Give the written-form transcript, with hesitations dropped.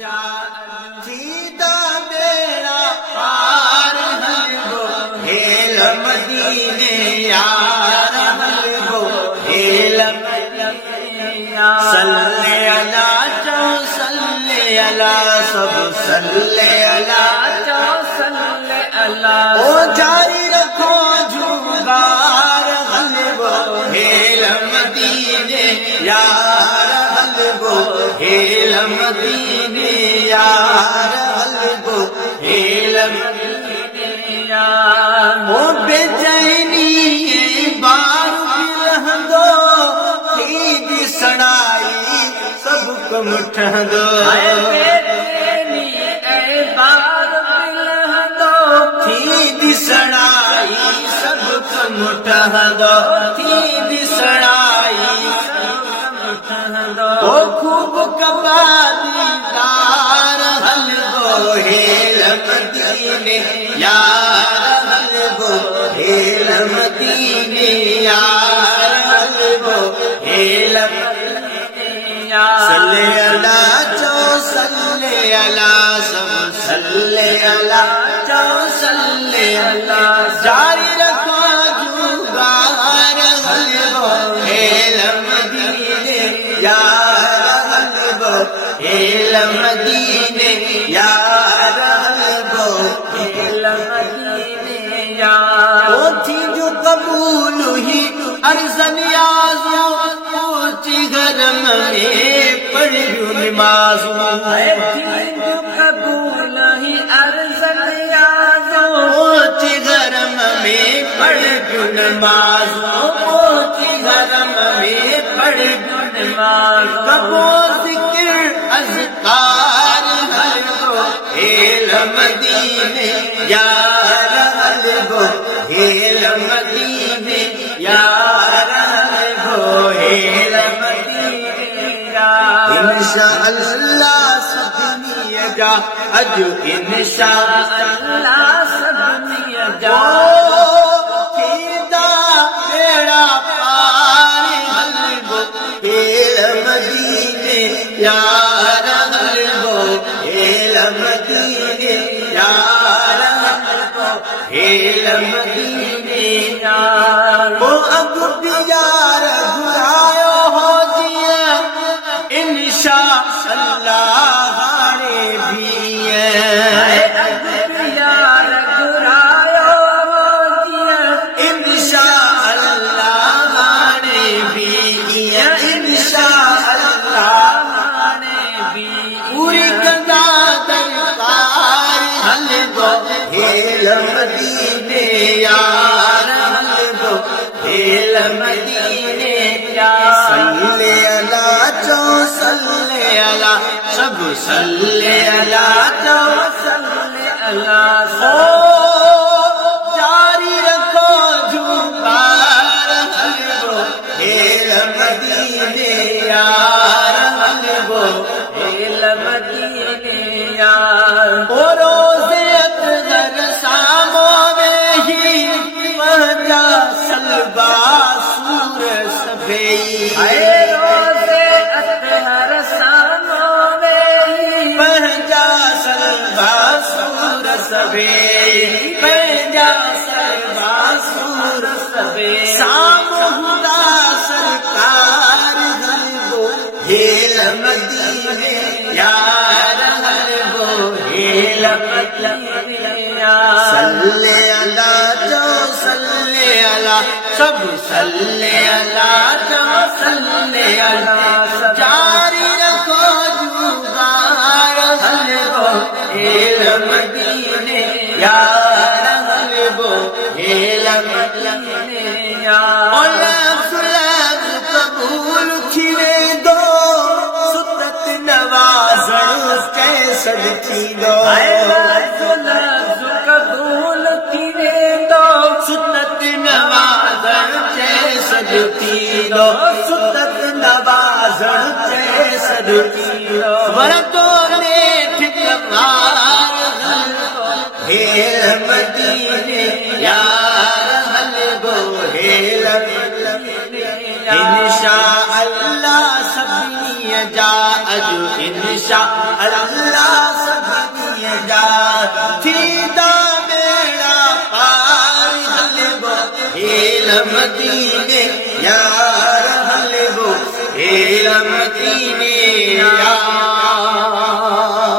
थीदा बेड़ा पार हलबो हेल मदीने यार हलबो हेल मदीने सल्ले अला चो सल्ले अला सब सल्ले अला चो सल्ले अला ओ जारी रखो जुगार हलबो हेल मदीने यार हलबो हेल मदीने यार हलबो हेल मदीने यार ओ बेचैनी बार रहंदो ईद सड़ाई सब कम ठहंदो बेचैनी बार रहंदो ईद सड़ाई सब कम ठहंदो ईद सड़ाई ओ खूब कबादीदार हलबो हेल मदीने यार हलबो हेल मदीने यार हलबो हेल मदीने यार सल्ले अला चो सल्ले अला सब सल्ले अला चो सल्ले अला जारी रखो जुगार हलबो हेल मदीने यार हलबो हेल मदीने यार हलबो हेल मदीने यार ओ थी जो कबूल ही अर्ज़ नियाज़ो ऊंची गरम में पढ़ियो नमाज़ो थी जो कबूल ही अर्ज़ नियाज़ो ऊंची गरम में पढ़ियो नमाज़ो ऊंची गरम में पढ़ियो नमाज़ो कबो ज़िक्र अज़कार हलबो हेल मदीने यार हलबो हेल मदीने यार हलबो हेल मदीने यार इंशाअल्लाह सब नियजा अज इंशाअल्लाह सब नियजा थीदा बेड़ा पार हलबो हेल मदीने यार हलबो हेल मदीने यार हलबो हेल मदीने यार ओ अब भी यार घुरायो हो जिया इंशाअल्लाह हाणे भी अब भी यार घुरायो हो जिया इंशाअल्लाह हाणे भी इंशाअल्लाह हाणे भी पूरी कंदा दरबार हलबो हेल मदीने यार हलबो हेल मदीने यार सल्ले अला चो सल्ले अला सब सल्ले अला चो सल्ले अला ओ जारी रखो जुगार हलबो हेल मदीने यार हलबो हेल मदीने यार ओ रोज़े अतगर सामो में ही पंजा सलबा सूर सभेई रोज़े अतगर सामो में ही पंजा सलबा सूर सभेई पंजा सलबा सूर सभेई सामो हुदा सरकार हलबो हेल मदीने यार हलबो हेल मदीने यार सल्ले अला चो सल्ले अला सब सल्ले अला चो सल्ले अला जारी रखो जुगार हलबो हेल मदीने यार हलबो हेल मदीने यार लफ्ज़ कबूल थीवे दो सुतत नवाज़ण कैसद थींदो लफ्ज़ कबूल थीवे दो सुतत नवाज़ण कैसद थींदो सुतत नवाज़ण कैसद थींदो वरतो नेठ कमार हलबो हेल मदीने यार हलबो हेल मदीने इंशाअल्लाह सब नियजा अज इंशाअल्लाह अल्लाह सभिनी जा थींदा बेड़ा पार हलबो हेल मदीने यार